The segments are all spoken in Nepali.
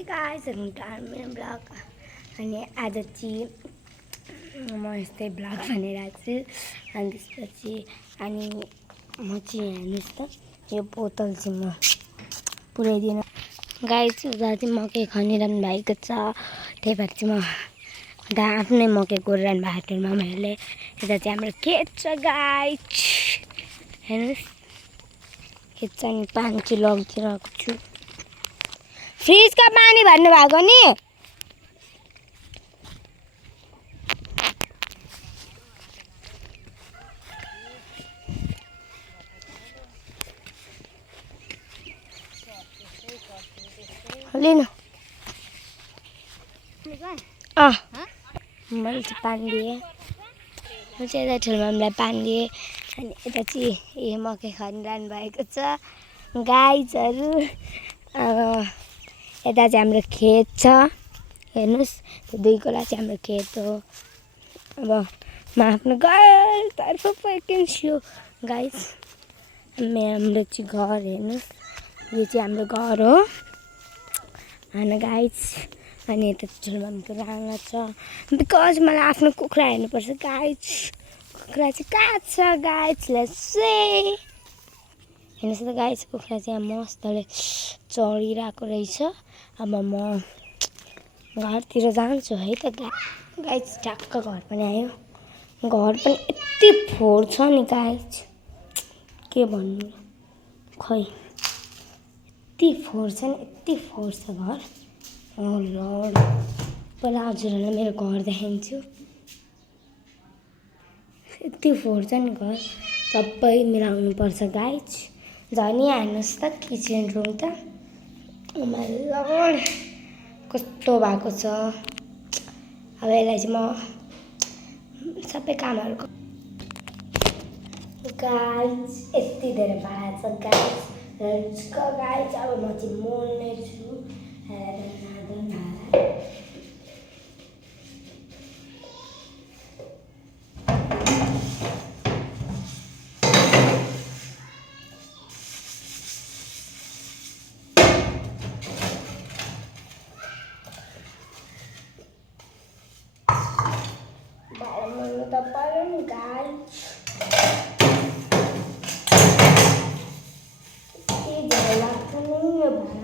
हे गाइस मेरो ब्लग अनि आज चाहिँ म यस्तै ब्लग बनाइरहेको छु अनि त्यसपछि अनि म चाहिँ हेर्नुहोस् त यो बोतल चाहिँ म पुऱ्याइदिनु गाइस उता चाहिँ मकै खनिरहनु भएको छ त्यही भएर चाहिँ म उता आफ्नै मकै गोडिरहनु भएको थियो मम्मीहरूले यता चाहिँ हाम्रो खेत छ गाइस हेर्नुहोस् खेत छ अनि पानी चाहिँ लगिदिइरहेको छु फ्रिजका पानी भन्नुभएको नि लिनु मैले चाहिँ पानी दिएँ म चाहिँ यता ठुलोमामलाई पानी दिएँ अनि यता चाहिँ ए मकै खनिरहनु भएको छ गाईहरू यता चाहिँ हाम्रो खेत छ हेर्नुहोस् त्यो 2 कोला चाहिँ हाम्रो खेत हो अब म आफ्नो घरतर्फ फर्किन्छु गाइस हाम्रो चाहिँ घर हेर्नुहोस् यो चाहिँ हाम्रो घर हो अनि गाइस अनि यता ठुलोमामको राँगा छ बिकज मलाई आफ्नो कुखुरा हेर्नुपर्छ गाइस कुखुरा चाहिँ कहाँ छ गाइस लेट्स सी हेर्नुहोस् त गाइस कुखुरा चाहिँ मस्तले चढिरहेको रहेछ अब म घरतिर जान्छु है त गाइस ठ्याक्क घर पनि आयो घर पनि यति फोहोर छ नि गाइस के भन्नु खै यति फोहोर छ नि यति फोहोर छ घर ओ लर्ड पहिला हजुरहरूलाई मेरो घर देखाइदिन्छु यति फोहोर छ नि घर सबै मिलाउनुपर्छ गाइस झन् हेर्नुहोस् त किचन रुम त ओ माय लर्ड कस्तो भएको छ अब यसलाई चाहिँ म सबै कामहरू गाइस यति धेरै भाडा छ गाइस गाइस अब म चाहिँ मोल्ने छु मोल्नु त पर्यो नि गाइस यति धेरै लाग्छ नि यो भाडा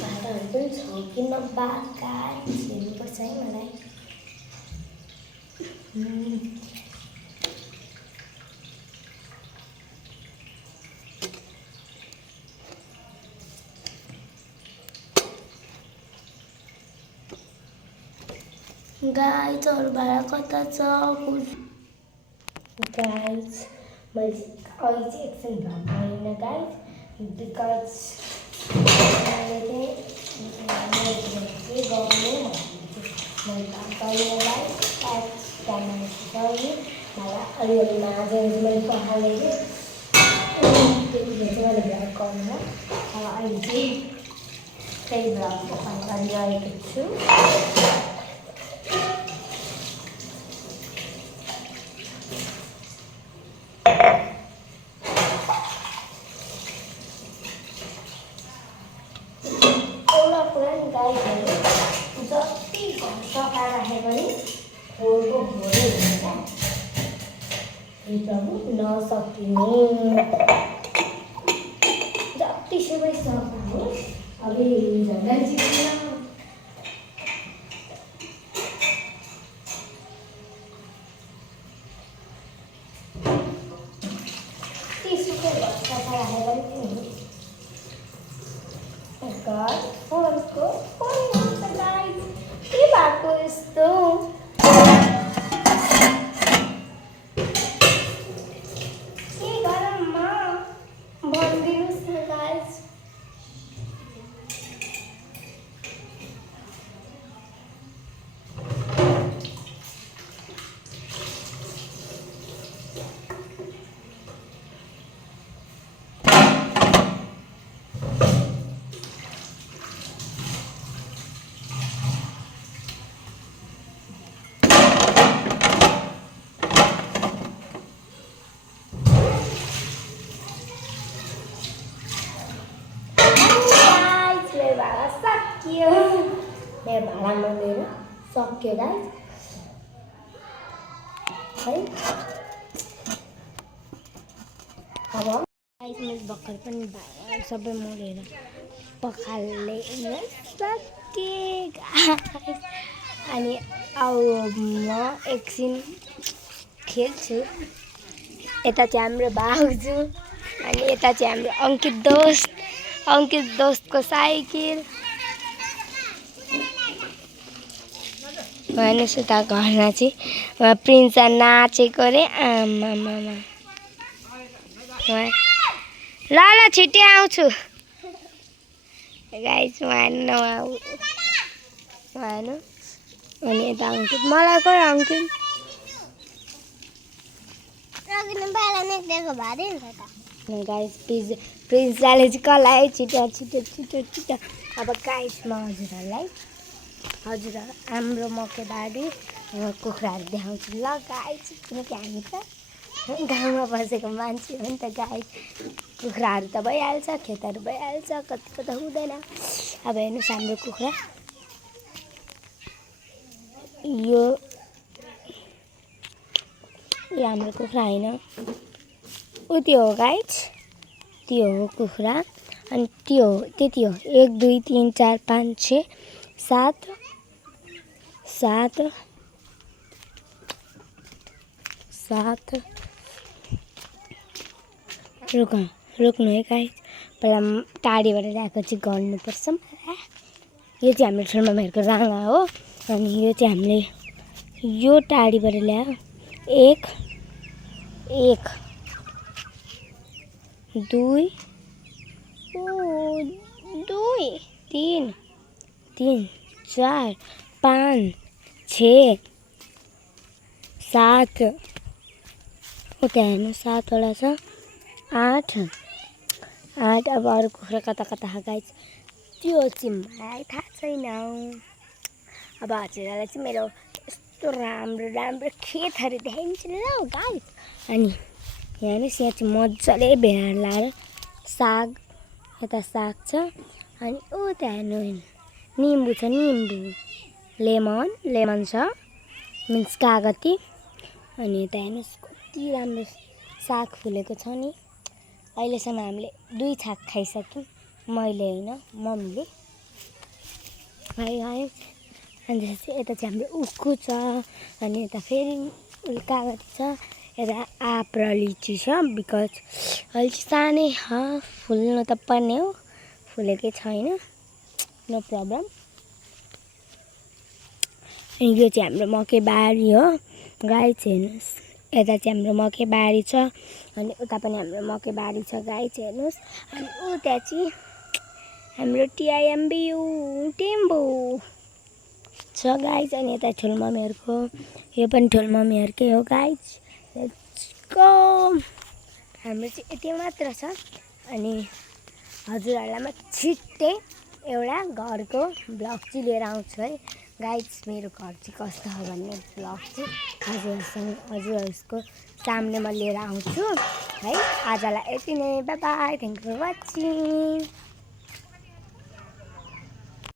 भाडाहरू पनि छ कि नबार गाइस हेर्नुपर्छ है मलाई गाइस अरू भाडा कता छ गाइस मैले अहिले चाहिँ एकछिन भ्लग गरिनँ गाइस बिकज मैले चाहिँ गर्नु मैले गाइस मलाई अलिअलि माझेर मैले पकाउने थिएँ त्यतिखेर चाहिँ मैले भ्लग गर्नु अब अहिले चाहिँ त्यही बेला सफा गरिरहेको छु। एउटा कुरा नि गाईहरू जति सफा राखे पनि खोरको खोरै हुन्छ एकदम नसकिने। जतिसुकै सफा होस् अब झन्डा जित्दैन। जतिसुकै सफा राखे पनि घर फोनको के भएको यस्तो के गरममा भनिदिनुहोस् न गाइस। मेरो भाडामा मेरो सक्यो गाइस है। अब गाइस मैले भर्खर पनि भाडा सबै मोलेर पखाल्ने सके गाइस। अनि अब म एकछिन खेल्छु। यता चाहिँ हाम्रो भाउजू अनि यता चाहिँ हाम्रो अङ्कित दोस्तको साइकल। हेर्नुहोस् उता घरमा चाहिँ प्रिन्स नाचेको अरे आमामा। ल ल छिट्टै आउँछु गाइस। उहाँ अनि यता अङ्कित मलाई को अङ्कित गाइस प्रिन्सले चाहिँ कसलाई छिटो। अब गाइस म हजुर हाम्रो मकैबारी कुखुराहरू देखाउँछु ल गाइस। किनकि हामी त गाउँमा बसेको मान्छे हो नि त गाइस। कुखुराहरू त भइहाल्छ, खेतहरू भइहाल्छ, कतिको त हुँदैन। अब हेर्नुहोस् हाम्रो कुखुरा यो हाम्रो कुखुरा होइन त्यो हो गाइस, त्यो हो कुखुरा। अनि त्यो हो त्यति हो 1 2 3 4 5 6 7 रोक्नु है गाइस। पहिला टाढीबाट ल्याएको चाहिँ गर्नुपर्छ। यो चाहिँ हाम्रो ठुलो मम्मीहरूको राँगा हो। अनि यो चाहिँ हामीले यो टाढीबाट ल्यायो। 1 2 3 4 5 6 7 उता हेर्नु 7 वटा छ 8। अब अरू कुखुरा कता गाइस त्यो चाहिँ मलाई थाहा छैन। अब हजुरहरूलाई चाहिँ मेरो यस्तो राम्रो खेतहरू देखाइदिन्छु ल गाइस। अनि हेर्नुहोस् यहाँ चाहिँ मजाले भेडार लाएर साग, यता साग छ। अनि उता हेर्नु निम्बु छ, लेमन छ मिन्स कागती। अनि यता हेर्नुहोस् कति राम्रो साग फुलेको छ नि। अहिलेसम्म हामीले 2 छाक खाइसक्यौँ, मैले होइन मम्मीले है। अनि त्यसपछि यता चाहिँ हाम्रो उखु छ। अनि यता फेरि कागती छ। यता आँप र लिची छ। बिकज अहिले सानै फुल्नु त पर्ने हो, फुलेकै छैन, नो प्रब्लम। अनि यो चाहिँ हाम्रो मकैबारी हो गाइस। हेर्नुहोस् यता चाहिँ हाम्रो मकैबारी छ। अनि उता पनि हाम्रो मकैबारी छ गाइस हेर्नुहोस्। अनि उता चाहिँ हाम्रो टिएमबी टेम्बो छ गाइस। अनि यता ठुलो मम्मीहरूको, यो पनि ठुलो मम्मीहरूकै हो गाइस। Let's go. हाम्रो चाहिँ यति मात्र छ। अनि हजुरहरूलाई म छिट्टै एउटा घरको ब्लग चाहिँ लिएर आउँछु है गाइस। मेरो घर चाहिँ कस्तो हो भन्ने ब्लग चाहिँ हजुरहरूको सामने म लिएर आउँछु है। आजलाई यति नै, bye bye, thank you for watching.